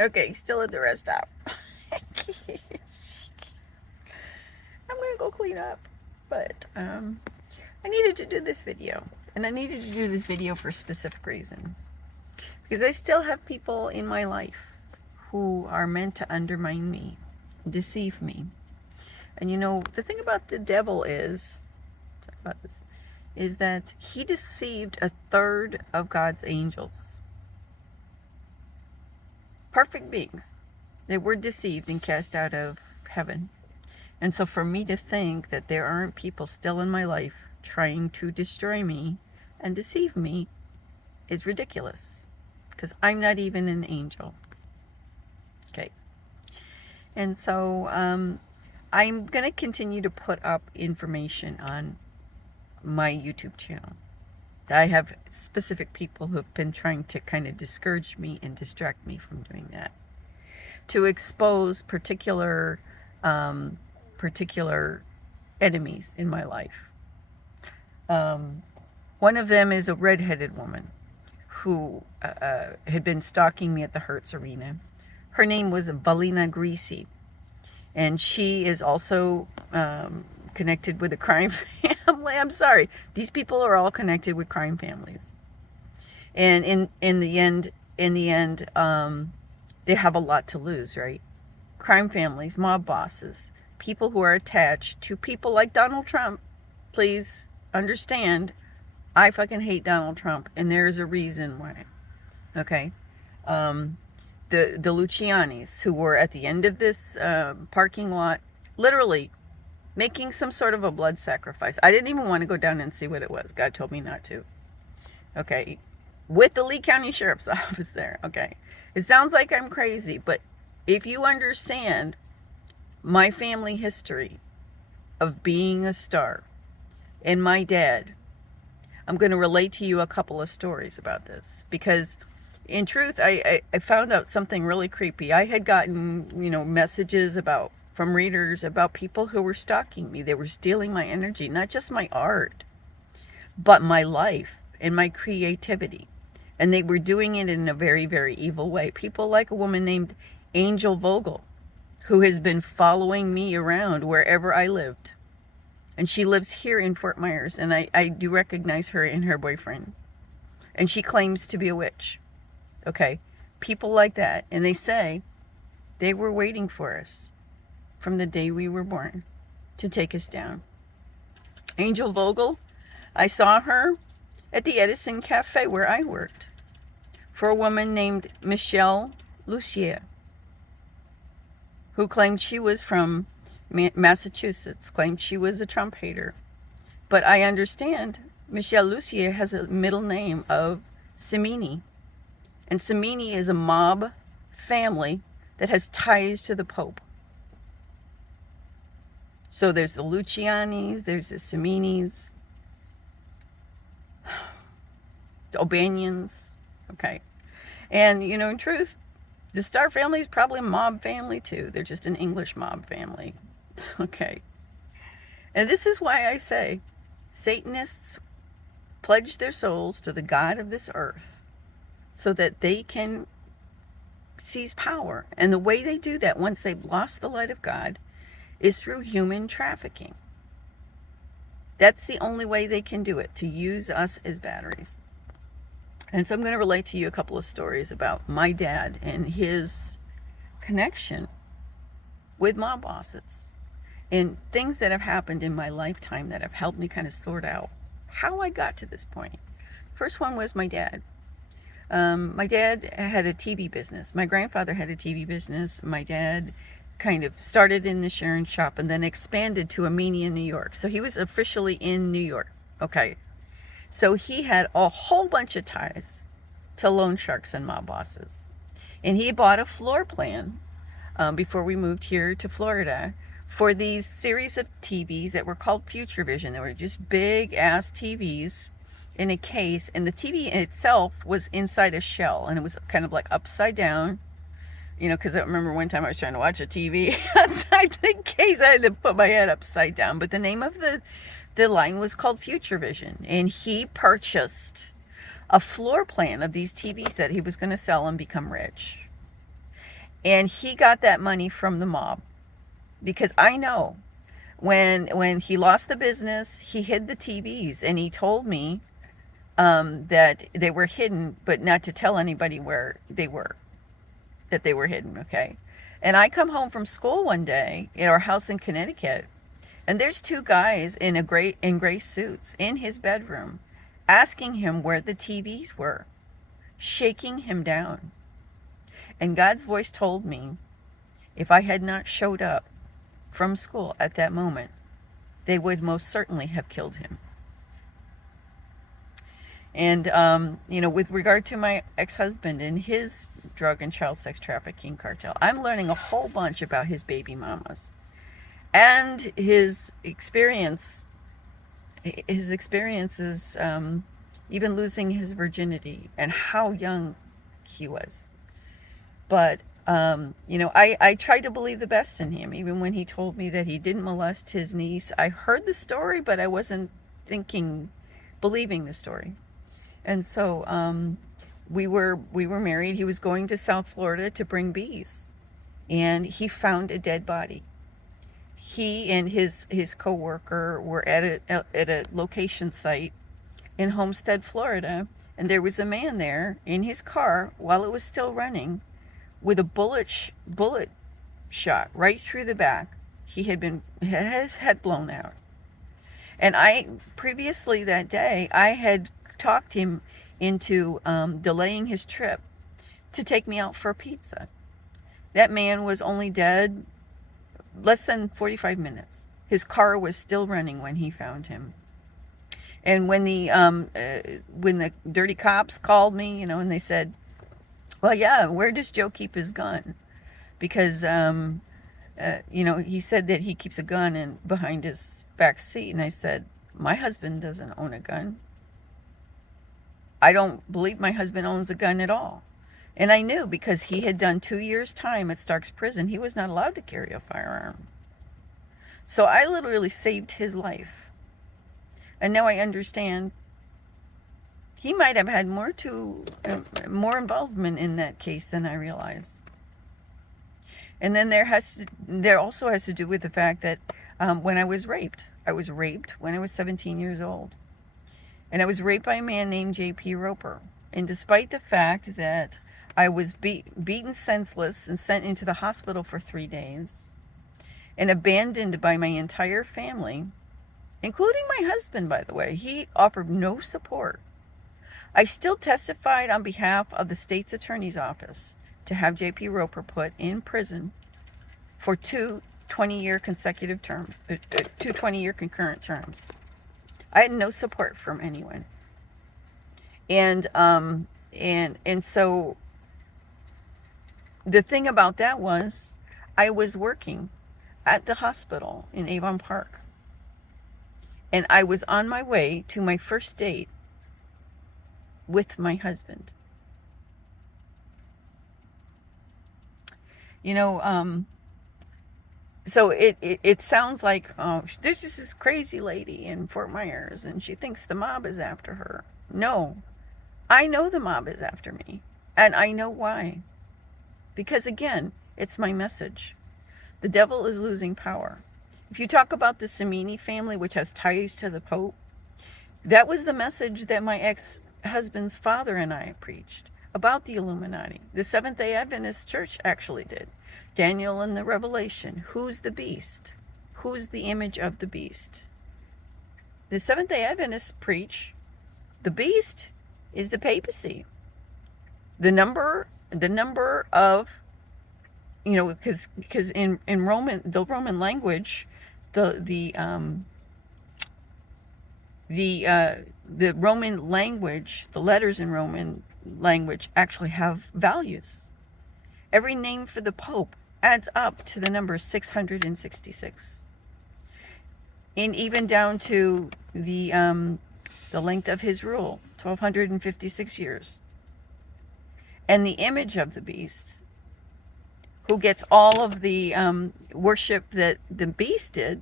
Okay, still at the rest stop. I'm gonna go clean up. But I needed to do this video. And I needed to do this video for a specific reason. Because I still have people in my life who are meant to undermine me, deceive me. And you know, the thing about the devil is, talk about this, is that he deceived a third of God's angels. Perfect beings. They were deceived and cast out of heaven. And so for me to think that there aren't people still in my life trying to destroy me and deceive me is ridiculous. Because I'm not even an angel. Okay. And so I'm going to continue to put up information on my YouTube channel. I have specific people who have been trying to kind of discourage me and distract me from doing that. To expose particular enemies in my life. One of them is a redheaded woman who had been stalking me at the Hertz Arena. Her name was Valina Greasy. And she is also connected with a crime family. I'm sorry. These people are all connected with crime families. And in the end, they have a lot to lose, right? Crime families, mob bosses, people who are attached to people like Donald Trump. Please understand, I fucking hate Donald Trump, and there is a reason why. Okay? The Lucianis, who were at the end of this parking lot, literally making some sort of a blood sacrifice. I didn't even want to go down and see what it was. God told me not to. Okay? With the Lee County Sheriff's Office there. Okay? It sounds like I'm crazy, but if you understand my family history of being a star and my dad, I'm going to relate to you a couple of stories about this, because in truth, I found out something really creepy. I had gotten, messages from readers about people who were stalking me. They were stealing my energy, not just my art, but my life and my creativity. And they were doing it in a very, very evil way. People like a woman named Angel Vogel, who has been following me around wherever I lived. And she lives here in Fort Myers, and I do recognize her and her boyfriend. And she claims to be a witch. Okay? People like that. And they say they were waiting for us from the day we were born to take us down. Angel Vogel, I saw her at the Edison Cafe where I worked for a woman named Michelle Lucier, who claimed she was from Massachusetts, claimed she was a Trump hater. But I understand Michelle Lucier has a middle name of Simini. And Simini is a mob family that has ties to the Pope. So there's the Lucianis, there's the Siminis, the O'Banians. Okay. And, in truth, the Starr family is probably a mob family too. They're just an English mob family. Okay. And this is why I say Satanists pledge their souls to the God of this earth so that they can seize power. And the way they do that once they've lost the light of God is through human trafficking. That's the only way they can do it, to use us as batteries. And so I'm going to relate to you a couple of stories about my dad and his connection with mob bosses and things that have happened in my lifetime that have helped me kind of sort out how I got to this point. First one was my dad. My dad had a TV business. My grandfather had a TV business. My dad kind of started in the Sharon shop and then expanded to Amenia, New York. So he was officially in New York. Okay. So he had a whole bunch of ties to loan sharks and mob bosses. And he bought a floor plan before we moved here to Florida for these series of TVs that were called Future Vision. They were just big ass TVs in a case. And the TV itself was inside a shell. And it was kind of like upside down. Because I remember one time I was trying to watch a TV outside the case. I had to put my head upside down. But the name of the line was called Future Vision, and he purchased a floor plan of these TVs that he was going to sell and become rich. And he got that money from the mob, because I know when he lost the business, he hid the TVs, and he told me that they were hidden, but not to tell anybody where they were, that they were hidden, okay? And I come home from school one day in our house in Connecticut, and there's two guys in gray suits in his bedroom asking him where the TVs were, shaking him down. And God's voice told me if I had not showed up from school at that moment, they would most certainly have killed him. And, with regard to my ex-husband and his drug and child sex trafficking cartel, I'm learning a whole bunch about his baby mamas and his experiences, even losing his virginity and how young he was. But, I tried to believe the best in him, even when he told me that he didn't molest his niece. I heard the story, but I wasn't believing the story. And so we were married. He was going to South Florida to bring bees, and he found a dead body. He and his coworker were at a location site in Homestead, Florida, and there was a man there in his car while it was still running with a bullet shot right through the back. He had his head blown out. And previously that day, I had talked him into delaying his trip to take me out for a pizza. That man was only dead less than 45 minutes. His car was still running when he found him. And when the dirty cops called me, and they said, well, yeah, where does Joe keep his gun? Because, he said that he keeps a gun behind his back seat. And I said, my husband doesn't own a gun. I don't believe my husband owns a gun at all. And I knew, because he had done 2 years' time at Stark's prison, he was not allowed to carry a firearm. So I literally saved his life. And now I understand he might have had more involvement in that case than I realize. And then there also has to do with the fact that when I was raped when I was 17 years old. And I was raped by a man named J.P. Roper. And despite the fact that I was beaten senseless and sent into the hospital for 3 days and abandoned by my entire family, including my husband, by the way, he offered no support. I still testified on behalf of the state's attorney's office to have J.P. Roper put in prison for 2 20-year consecutive terms, 2 20-year concurrent terms. I had no support from anyone. And so the thing about that was I was working at the hospital in Avon Park. And I was on my way to my first date with my husband. So it sounds like, oh, there's just this crazy lady in Fort Myers and she thinks the mob is after her. No, I know the mob is after me, and I know why. Because again, it's my message. The devil is losing power. If you talk about the Samini family, which has ties to the Pope, that was the message that my ex-husband's father and I preached about the Illuminati. The Seventh-day Adventist Church actually did. Daniel and the Revelation. Who's the beast? Who's the image of the beast? The Seventh-day Adventists preach the beast is the papacy. The number of, because in the Roman language, the Roman language, the letters in Roman language actually have values. Every name for the Pope adds up to the number 666. And even down to the length of his rule, 1256 years. And the image of the beast, who gets all of the worship that the beast did,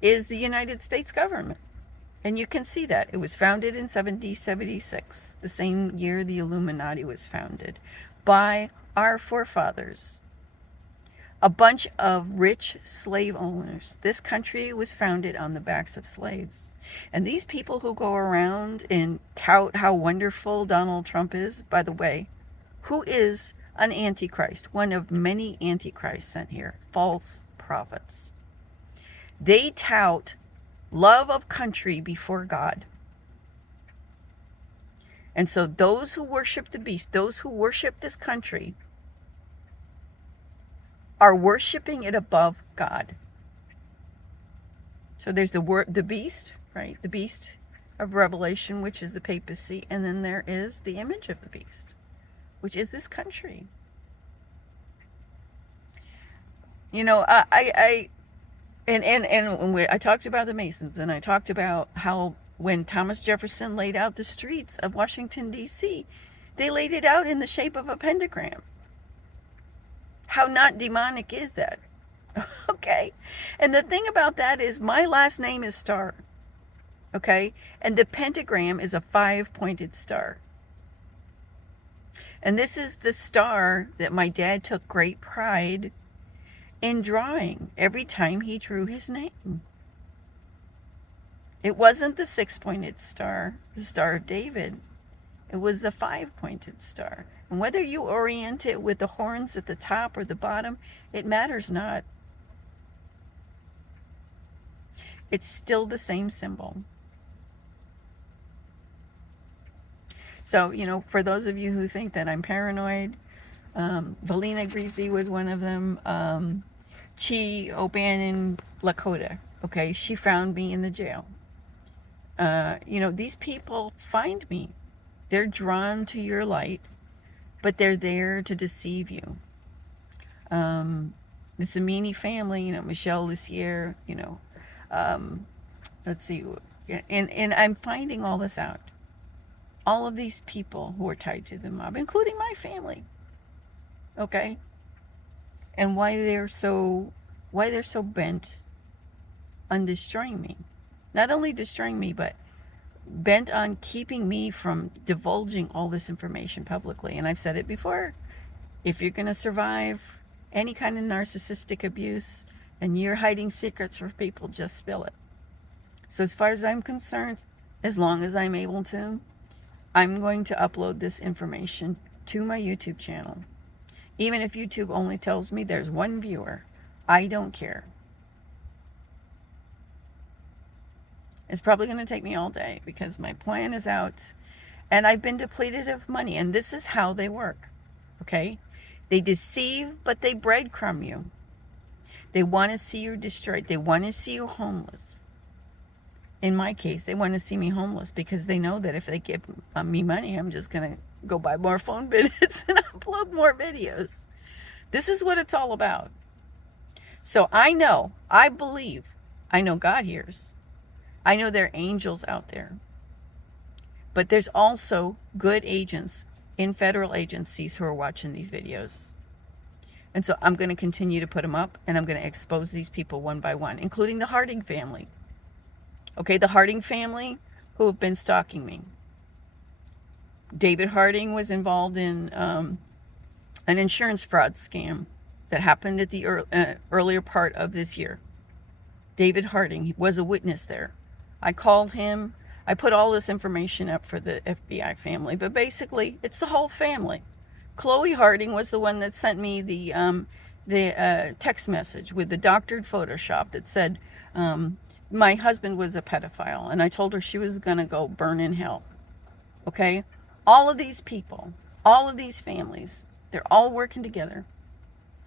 is the United States government. And you can see that. It was founded in 1776, the same year the Illuminati was founded. by our forefathers, a bunch of rich slave owners. This country was founded on the backs of slaves. And these people who go around and tout how wonderful Donald Trump is, by the way, who is an antichrist, one of many antichrists sent here, false prophets. They tout love of country before God. And so those who worship the beast, those who worship this country, are worshiping it above God. So there's the beast, right? The beast of Revelation, which is the papacy, and then there is the image of the beast, which is this country. You know, I talked about the Masons, and I talked about how when Thomas Jefferson laid out the streets of Washington, D.C., they laid it out in the shape of a pentagram. How not demonic is that? Okay. And the thing about that is my last name is Starr. Okay. And the pentagram is a 5-pointed star. And this is the star that my dad took great pride in drawing every time he drew his name. It wasn't the 6-pointed star, the Star of David. It was the 5-pointed star. And whether you orient it with the horns at the top or the bottom, it matters not. It's still the same symbol. So, you know, for those of you who think that I'm paranoid, Valina Greasy was one of them. Chi O'Bannon Lakota, okay, she found me in the jail. You know, these people find me. They're drawn to your light, but they're there to deceive you. The Samini family, you know, Michelle Lucier, you know, let's see, and I'm finding all this out. All of these people who are tied to the mob, including my family, okay, and why they're so bent on destroying me. Not only destroying me, but bent on keeping me from divulging all this information publicly. And I've said it before, if you're going to survive any kind of narcissistic abuse and you're hiding secrets from people, just spill it. So as far as I'm concerned, as long as I'm able to, I'm going to upload this information to my YouTube channel. Even if YouTube only tells me there's one viewer, I don't care. It's probably going to take me all day because my plan is out and I've been depleted of money. And this is how they work, okay? They deceive, but they breadcrumb you. They want to see you destroyed. They want to see you homeless. In my case, they want to see me homeless because they know that if they give me money, I'm just going to go buy more phone minutes and upload more videos. This is what it's all about. So I know, I believe, I know God hears. I know there are angels out there. But there's also good agents in federal agencies who are watching these videos. And so I'm going to continue to put them up, and I'm going to expose these people one by one, including the Harding family. Okay, the Harding family who have been stalking me. David Harding was involved in an insurance fraud scam that happened at the earlier part of this year. David Harding was a witness there. I called him. I put all this information up for the FBI family, but basically it's the whole family. Chloe Harding was the one that sent me the text message with the doctored Photoshop that said my husband was a pedophile, and I told her she was going to go burn in hell. Okay? All of these people, all of these families, they're all working together.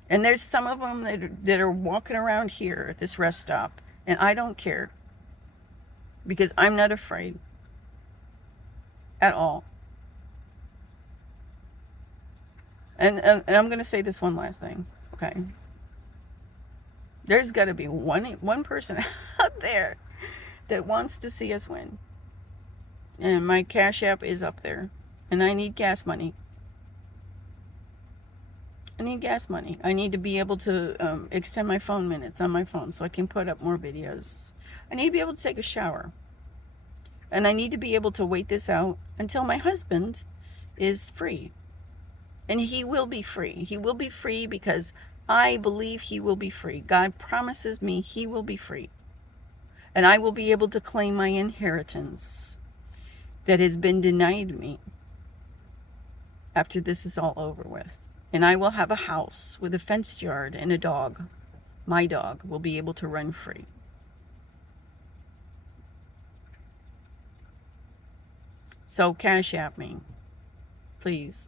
And there's some of them that are walking around here at this rest stop, and I don't care because I'm not afraid at all. And I'm going to say this one last thing, okay? There's got to be one person out there that wants to see us win. And my Cash App is up there. And I need gas money. I need gas money. I need to be able to extend my phone minutes on my phone so I can put up more videos. I need to be able to take a shower. And I need to be able to wait this out until my husband is free. And he will be free. He will be free because I believe he will be free. God promises me he will be free. And I will be able to claim my inheritance that has been denied me after this is all over with. And I will have a house with a fenced yard and a dog. My dog will be able to run free. So cash at me, please.